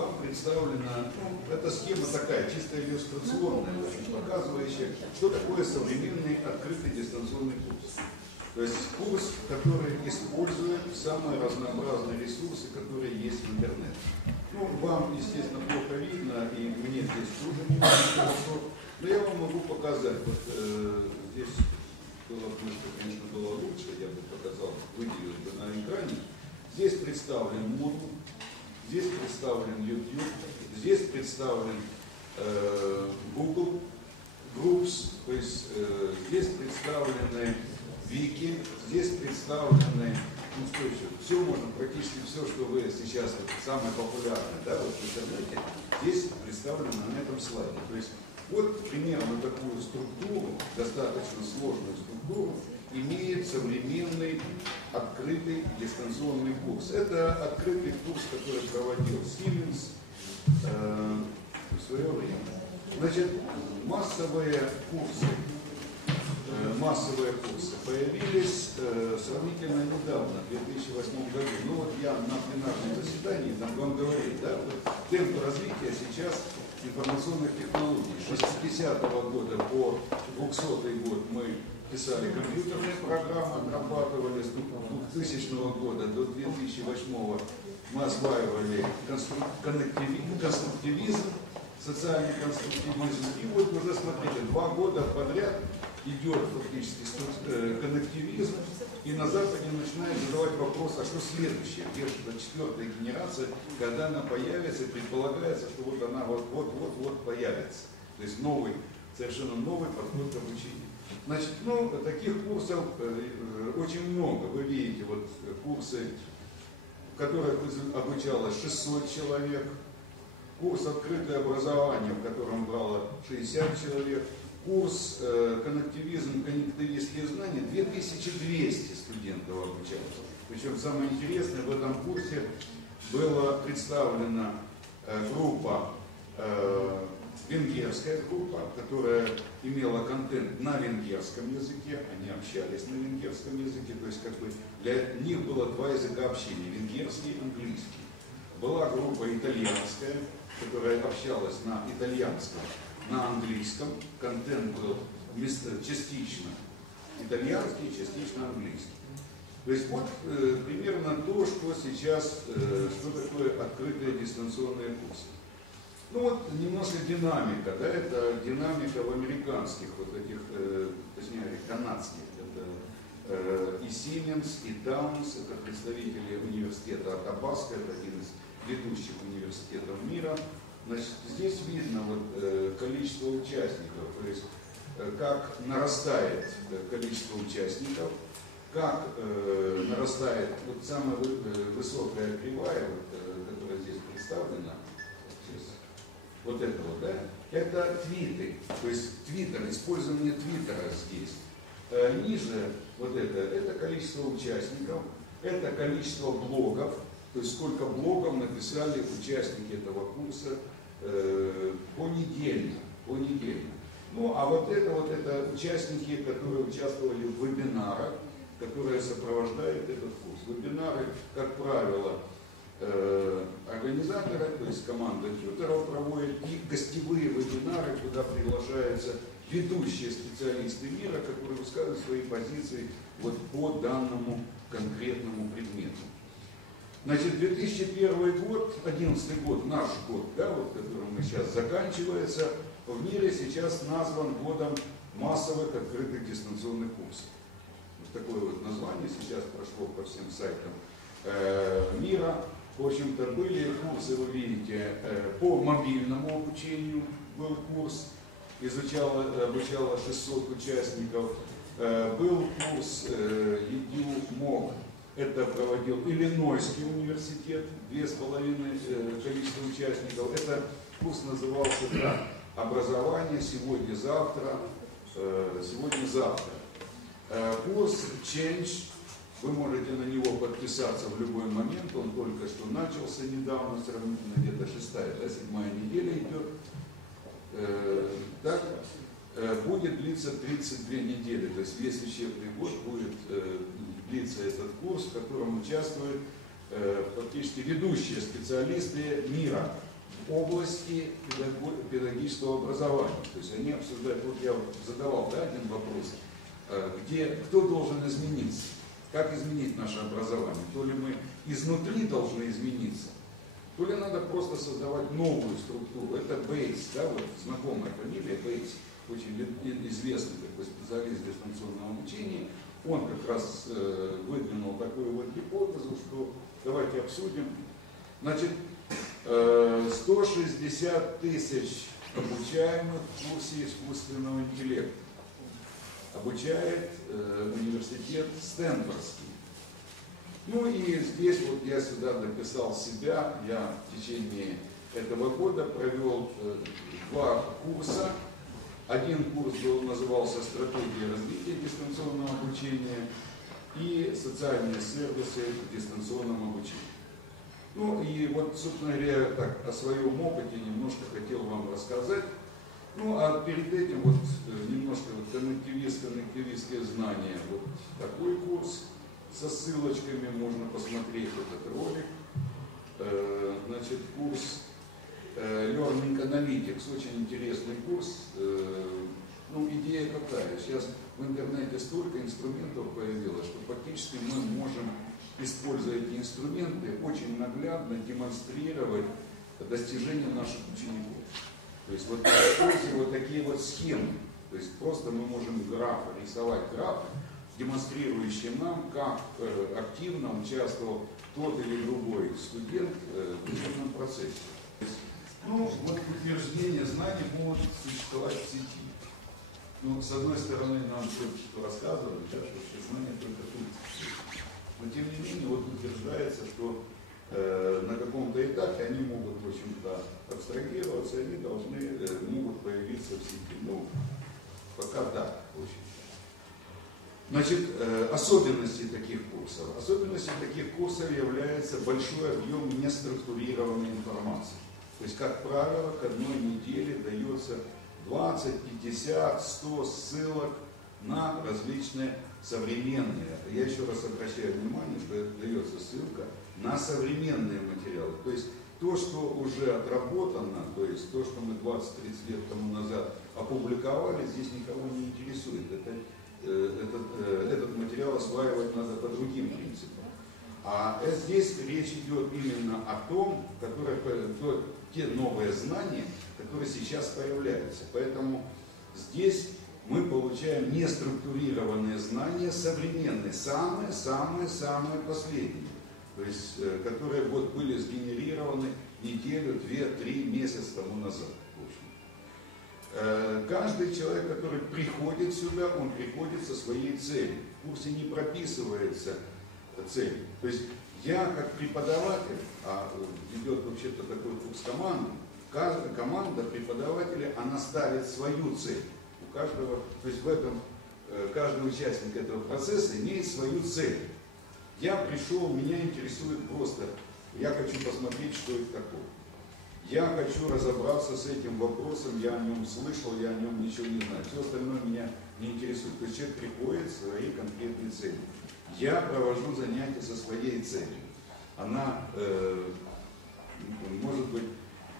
вам представлена, эта схема такая, чисто иллюстрационная, показывающая, что такое современный открытый дистанционный курс. То есть курс, который использует самые разнообразные ресурсы, которые есть в интернете. Ну, вам, естественно, плохо видно, и мне здесь тоже не очень хорошо, но я вам могу показать. Вот э, здесь было бы, конечно, было лучше, я бы показал, выделил бы на экране. Здесь представлен модуль, здесь представлен YouTube, здесь представлен э, Google Groups, то есть э, здесь представлены вики, здесь представлены, ну что еще, все можно, практически все, что вы сейчас, вот, самое популярное, да, вот в интернете, здесь представлено на этом слайде. То есть вот примерно такую структуру, достаточно сложную структуру, имеет современный открытый дистанционный курс. Это открытый курс, который проводил Siemens э, в свое время. Значит, массовые курсы Э, массовые курсы появились э, сравнительно недавно, в 2008 году. Ну вот я на пленарном заседании там вам говорил, да, вот темп развития сейчас информационных технологий. С 60 -го года по 200 год мы писали компьютерные программы, отрабатывали с 2000 года до 2008 мы осваивали конструктивизм, социальный конструктивизм. И вот уже, смотрите, два года подряд идет фактически э, коннективизм, и на Западе начинают задавать вопрос, а что следующее, эта четвертая генерация, когда она появится, предполагается, что вот она вот-вот-вот появится. То есть новый, совершенно новый подход к обучению. Значит, ну, таких курсов э, э, очень много. Вы видите, вот курсы, в которых обучалось 600 человек, курс «Открытое образование», в котором брало 60 человек, курс э, «Коннективизм, коннективистские знания» 2200 студентов обучалось. Причем самое интересное, в этом курсе была представлена группа, венгерская группа, которая имела контент на венгерском языке, они общались на венгерском языке, то есть как бы для них было два языка общения, венгерский и английский. Была группа итальянская, которая общалась на итальянском, на английском. Контент был частично итальянский, частично английский. То есть вот э, примерно то, что сейчас, э, что такое открытые дистанционные курсы. Ну вот немножко динамика, да, это динамика в американских вот этих, э, точнее, канадских, это э, и Siemens, и Таунс, это представители университета Атабаска, это один из ведущих университетов мира. Значит, здесь видно вот, э, количество участников, то есть э, как нарастает э, количество участников, как э, нарастает вот самая высокая кривая, вот, которая здесь представлена, вот это вот, да, это твиты, то есть твиттер, использование твиттера здесь. ниже вот это, это количество участников, это количество блогов, то есть сколько блогов написали участники этого курса э, понедельно, понедельно. Ну, а вот это вот это участники, которые участвовали в вебинарах, которые сопровождают этот курс. Вебинары, как правило, э, организаторы, то есть команда тьютеров проводит и гостевые вебинары, куда приглашаются ведущие специалисты мира, которые высказывают свои позиции вот по данному конкретному предмету. Значит, 2001 год, 11 год, наш год, да, вот, который мы сейчас заканчивается, в мире сейчас назван годом массовых открытых дистанционных курсов. Вот такое вот название сейчас прошло по всем сайтам э, мира. В общем-то, были курсы, вы видите, э, по мобильному обучению был курс, изучало, обучало 600 участников. Э, был курс э, EduMOG, это проводил Иллинойский университет, две с половиной э, количества участников. Это курс назывался как «Образование сегодня-завтра», э, «Сегодня-завтра». Э, курс Change, вы можете на него подписаться в любой момент, он только что начался недавно, сравнительно где-то шестая, да, седьмая неделя идет. Так, будет длиться 32 недели, то есть весь учебный год будет длится этот курс, в котором участвуют э, фактически ведущие специалисты мира. области педагогического образования. То есть они обсуждают, вот я задавал да, один вопрос, э, где, кто должен измениться, как изменить наше образование, то ли мы изнутри должны измениться, то ли надо просто создавать новую структуру. Это Бейтс, да, вот знакомая фамилия Бейтс, очень известный такой специалист дистанционного обучения. Он как раз э, выдвинул такую вот гипотезу, что давайте обсудим. Значит, 160 э, тысяч обучаемых в курсе искусственного интеллекта. Обучает э, университет Стэнфордский. Ну и здесь вот я сюда написал себя, я в течение этого года провел э, два курса. Один курс был, назывался «Стратегия развития дистанционного обучения» и «Социальные сервисы в дистанционном обучении». Ну и вот, собственно говоря, так, о своем опыте немножко хотел вам рассказать. Ну а перед этим вот э, немножко вот коннективист, коннективистские знания. Вот такой курс со ссылочками, можно посмотреть этот ролик. Э, значит, курс э, Learning Analytics, очень интересный курс. Ну, идея какая? Сейчас в интернете столько инструментов появилось, что фактически мы можем используя эти инструменты, очень наглядно демонстрировать достижения наших учеников. То есть вот используя вот такие вот схемы, то есть просто мы можем графы, рисовать графы, демонстрирующие нам, как э, активно участвовал тот или другой студент э, в учебном процессе. Ну, вот утверждение знаний могут существовать в сети. Ну, с одной стороны, нам что рассказывали, да, что знания только тут но тем не менее вот утверждается, что на каком-то этапе они могут, в общем-то, абстрагироваться, они должны, э, могут появиться в сети. Ну, пока да, в общем. Значит, э, особенности таких курсов. Особенностью таких курсов является большой объем неструктурированной информации. То есть, как правило, к одной неделе дается 20, 50, 100 ссылок на различные современные, я еще раз обращаю внимание, что дается ссылка на современные материалы. То есть то, что уже отработано, то есть то, что мы 20-30 лет тому назад опубликовали, здесь никого не интересует. Это, э, этот, э, этот материал осваивать надо по другим принципам. А здесь речь идет именно о том, которые, то, те новые знания, которые сейчас появляются. Поэтому здесь мы получаем неструктурированные знания современные, самые-самые-самые последние, то есть, э, которые вот были сгенерированы неделю, две, три месяца тому назад. Э, каждый человек, который приходит сюда, он приходит со своей целью. В курсе не прописывается цель. То есть я как преподаватель, а идет вообще-то такой курс команды, каждая команда преподавателя, она ставит свою цель каждого, то есть в этом э, каждый участник этого процесса имеет свою цель. Я пришел, меня интересует просто, я хочу посмотреть, что это такое. Я хочу разобраться с этим вопросом, я о нем слышал, я о нем ничего не знаю. Все остальное меня не интересует. То есть человек приходит с своей конкретной целью. Я провожу занятия со своей целью. Она э, может быть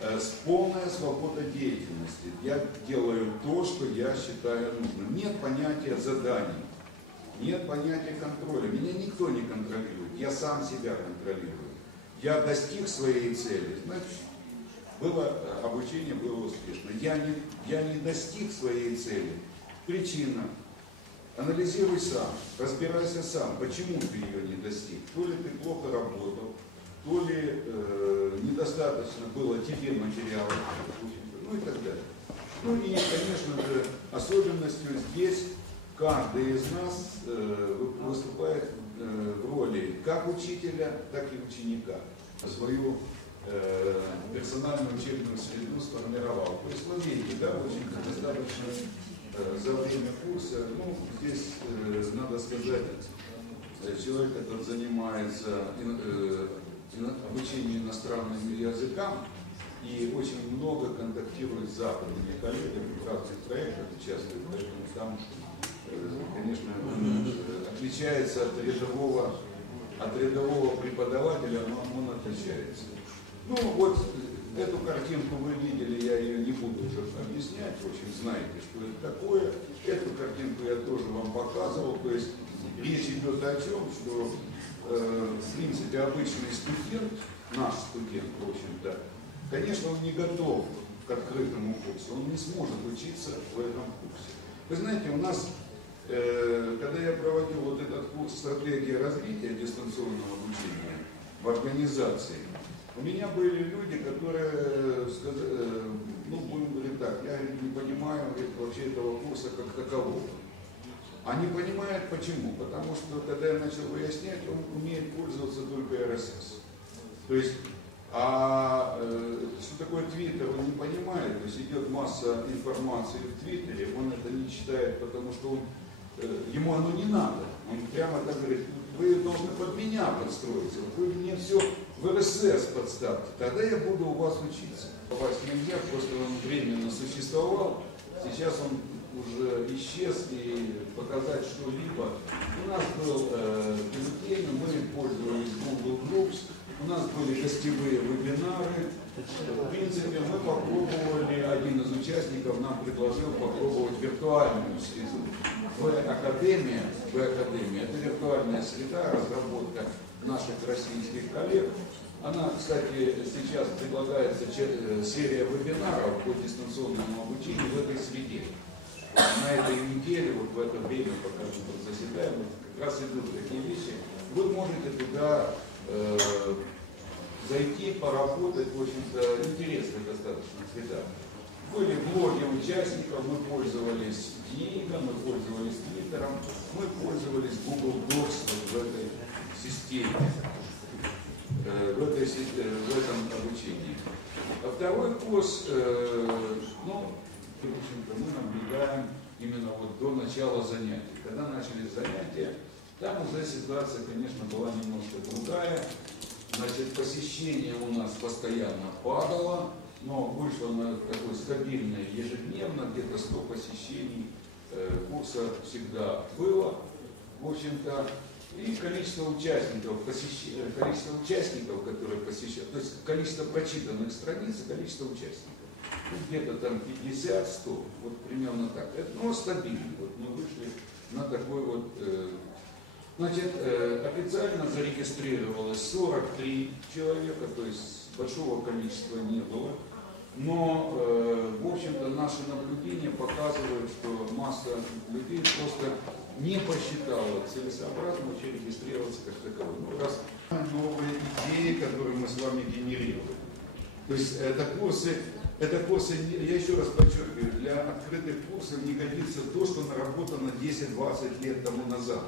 Э, с полной свободой деятельности. Я делаю то, что я считаю нужным. Нет понятия заданий, нет понятия контроля. Меня никто не контролирует, я сам себя контролирую. Я достиг своей цели, значит, было, обучение было успешно. Я не, я не достиг своей цели. Причина. Анализируй сам, разбирайся сам, почему ты ее не достиг. То ли ты плохо работал, то ли э, недостаточно было тебе материала, ну и так далее. Ну и, конечно же, особенностью здесь каждый из нас э, выступает э, в роли как учителя, так и ученика. Свою э, персональную учебную среду сформировал. То есть Словении, да, очень достаточно за время курса, ну, здесь надо сказать, человек этот занимается обучению иностранным языкам и очень много контактирует с западными коллегами в разных проектах участвует, поэтому там, конечно, отличается от рядового, от рядового преподавателя, но он отличается. Ну вот Эту картинку вы видели, я ее не буду уже объяснять, в общем, знаете, что это такое. Эту картинку я тоже вам показывал, то есть речь идет о чем, что, э, в принципе, обычный студент, наш студент, в общем-то, конечно, он не готов к открытому курсу, он не сможет учиться в этом курсе. Вы знаете, у нас, когда я проводил вот этот курс «Стратегия развития дистанционного обучения» в организации, у меня были люди, которые сказали, ну, будем говорить так, я не понимаю вообще этого курса как такового. Они понимают почему? Потому что, когда я начал выяснять, он умеет пользоваться только РСС. То есть, а э, что такое Твиттер, он не понимает. То есть идет масса информации в Твиттере, он это не читает, потому что он, э, ему оно не надо. Он прямо так говорит, вы должны под меня подстроиться, вы мне все в РСС подставьте, тогда я буду у вас учиться. Попасть нельзя, просто он временно существовал, сейчас он уже исчез и показать что-либо. У нас был э, мы пользовались Google Groups, у нас были гостевые вебинары. В принципе, мы попробовали, один из участников нам предложил попробовать виртуальную среду. В Академии, в Академии, это виртуальная среда, разработка наших российских коллег. Она, кстати, сейчас предлагается серия вебинаров по дистанционному обучению в этой среде. На этой неделе, вот в это время, пока мы тут заседаем, как раз идут такие вещи. Вы можете туда э, зайти, поработать, в общем-то, интересная достаточно среда. Были блоги участников, мы пользовались Диего, мы пользовались Твиттером, мы пользовались Google Docs в этой системе, э, в, этой, в этом обучении. А второй курс, э, ну, в общем-то, мы наблюдаем именно вот до начала занятий. Когда начались занятия, там уже ситуация, конечно, была немножко другая. Значит, посещение у нас постоянно падало, но вышло на такое стабильное ежедневно, где-то 100 посещений э, курса всегда было. В общем-то, и количество участников, посещ... Э, количество участников, которые посещают, то есть количество прочитанных страниц и количество участников. Ну, где-то там 50-100, вот примерно так. Это, но стабильно. Вот мы вышли на такой вот э, Значит, э, официально зарегистрировалось 43 человека, то есть большого количества не было. Но, э, в общем-то, наши наблюдения показывают, что масса людей просто не посчитала целесообразно регистрироваться как таковой. Ну, раз новые идеи, которые мы с вами генерируем. То есть это курсы, это курсы, я еще раз подчеркиваю, для открытых курсов не годится то, что наработано 10-20 лет тому назад.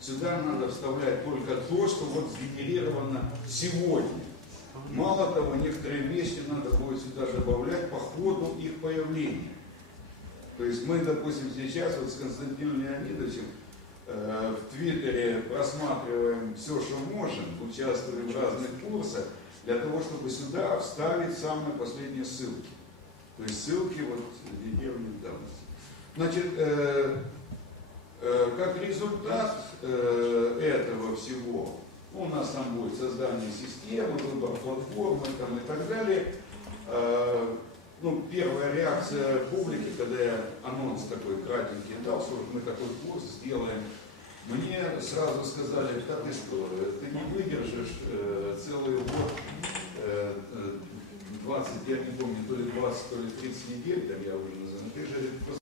Сюда надо вставлять только то, что вот сгенерировано сегодня. Мало того, некоторые вещи надо будет сюда добавлять по ходу их появления. То есть мы, допустим, сейчас вот с Константином Леонидовичем э, в Твиттере просматриваем все, что можем, участвуем в разных курсах, для того, чтобы сюда вставить самые последние ссылки. То есть ссылки вот недельных давности. Значит, э, э, как результат э, этого всего у нас там будет создание системы, выбор платформы там, и так далее. Э, ну, первая реакция публики, когда я анонс такой кратенький дал, что мы такой курс сделаем, мне сразу сказали, да ты что, ты не выдержишь э, целый год, э, 20, я не помню, то ли 20, то ли 30 недель, там я уже называю, ты же